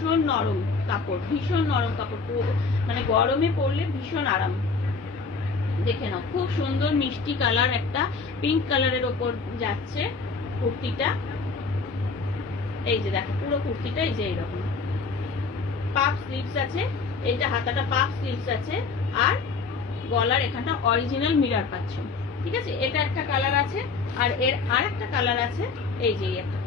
ভীষণ নরম কাপড়, ভীষণ নরম কাপড়, মানে গরমে পরলে ভীষণ আরাম। দেখে নাও, খুব সুন্দর মিষ্টি কালার, একটা পিঙ্ক কালারের ওপর যাচ্ছে কুর্তিটা। এই যে দেখো পুরো কুর্তিটা এই যে এইরকম পাফ স্লিভস আছে, এইটা হাতাটা পাফ স্লিভস আছে, আর গলার এখানটা অরিজিনাল মিরর পাচ্ছ। ঠিক আছে, এটা একটা কালার আছে, আর এর আর একটা কালার আছে, এই যে একটা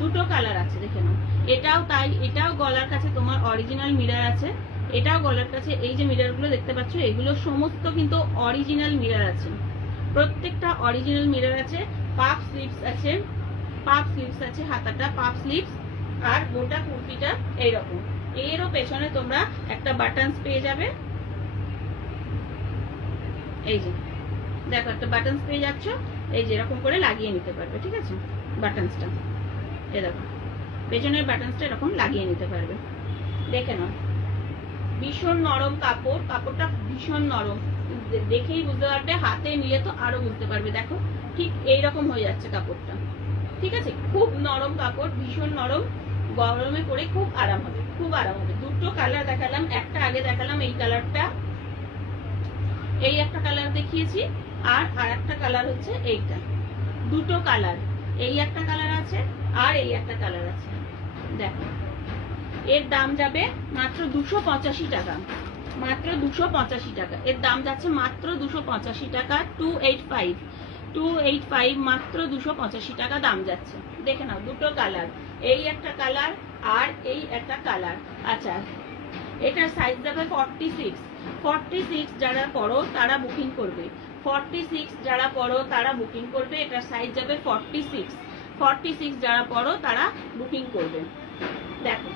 দুটো কালার আছে। দেখে নাও, এটাও তাই, এটাও গলার কাছে তোমার অরিজিনাল মিরর আছে, এটাও গলার কাছে এই যে মিরর গুলো দেখতে পাচ্ছ, এগুলো সমস্ত কিন্তু অরিজিনাল মিরর আছে, প্রত্যেকটা অরিজিনাল মিরর আছে। পাফ স্লিভস আছে, পাফ স্লিভস আছে, হাতাটা পাফ স্লিভস, আর গোটা কুর্তিটা এইরকম। এরও পেছনে তোমরা একটা বাটনস পেয়ে যাবে, এই যে দেখো একটা বাটনস পেয়ে যাচ্ছ, এই যে এরকম করে লাগিয়ে নিতে পারবে। ঠিক আছে, বাটনসটা এই দেখো, পেছনের বাটনসটা এরকম লাগিয়ে নিতে পারবে। দেখে নাও, ভীষণ নরম কাপড়, কাপড়টা ভীষণ নরম, দেখেই বুঝতে পারবে, হাতে নিয়ে তো আরো বুঝতে পারবে। দেখো ঠিক এইরকম হয়ে যাচ্ছে কাপড়টা। ঠিক আছে, খুব নরম কাপড়, ভীষণ নরম, গরমে পরে খুব আরাম হবে, খুব আরাম হবে। দুটো কালার দেখালাম, একটা আগে দেখালাম এই কালারটা, এই একটা কালার দেখিয়েছি, আর একটা কালার হচ্ছে এইটা। দুটো কালার, এই একটা কালার আছে আর এই একটা কালার আছে। দেখো এর দাম যাবে মাত্র 285 টাকা, মাত্র 285 টাকা এর দাম যাচ্ছে, মাত্র 285 টাকা। 285 মাত্র 285 টাকা দাম যাচ্ছে। দেখে নাও, দুটো কালার, এই একটা কালার আর এই একটা কালার। আচ্ছা, এটার সাইজ যাবে 46 যারা পড়ো তারা বুকিং করবে, 46 যারা পড়ো তারা বুকিং করবে, এটার সাইজ যাবে 46 যারা পড়ো তারা বুকিং করবে। দেখো,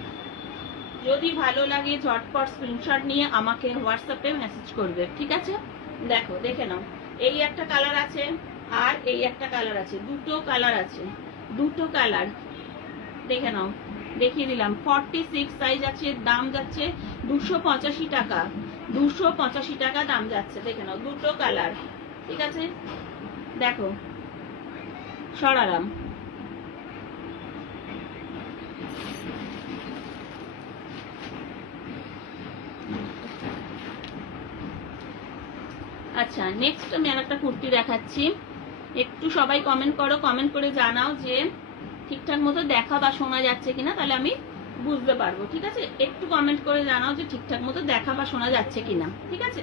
যদি ভালো লাগে ঝটপট স্ক্রিনশট নিয়ে আমাকে হোয়াটসঅ্যাপে মেসেজ করবে। ঠিক আছে, দেখো দেখে নাও, এই একটা কালার আছে আর এই একটা কালার আছে, দুটো কালার আছে, দুটো কালার দেখে নাও, দেখিয়ে দিলাম। 46 সাইজ আছে, দাম যাচ্ছে 285 টাকা, 285 টাকা দাম যাচ্ছে। দেখে নাও, দুটো কালার। ঠিক আছে, দেখো সরালাম। আচ্ছা, নেক্সট আমি আর একটা কুর্তি দেখাচ্ছি। একটু সবাই কমেন্ট করো, কমেন্ট করে জানাও যে ঠিকঠাক মতো দেখা বা শোনা যাচ্ছে কিনা, তাহলে আমি বুঝতে পারবো। ঠিক আছে, একটু কমেন্ট করে জানাও যে ঠিকঠাক মতো দেখা বা শোনা যাচ্ছে কিনা। ঠিক আছে,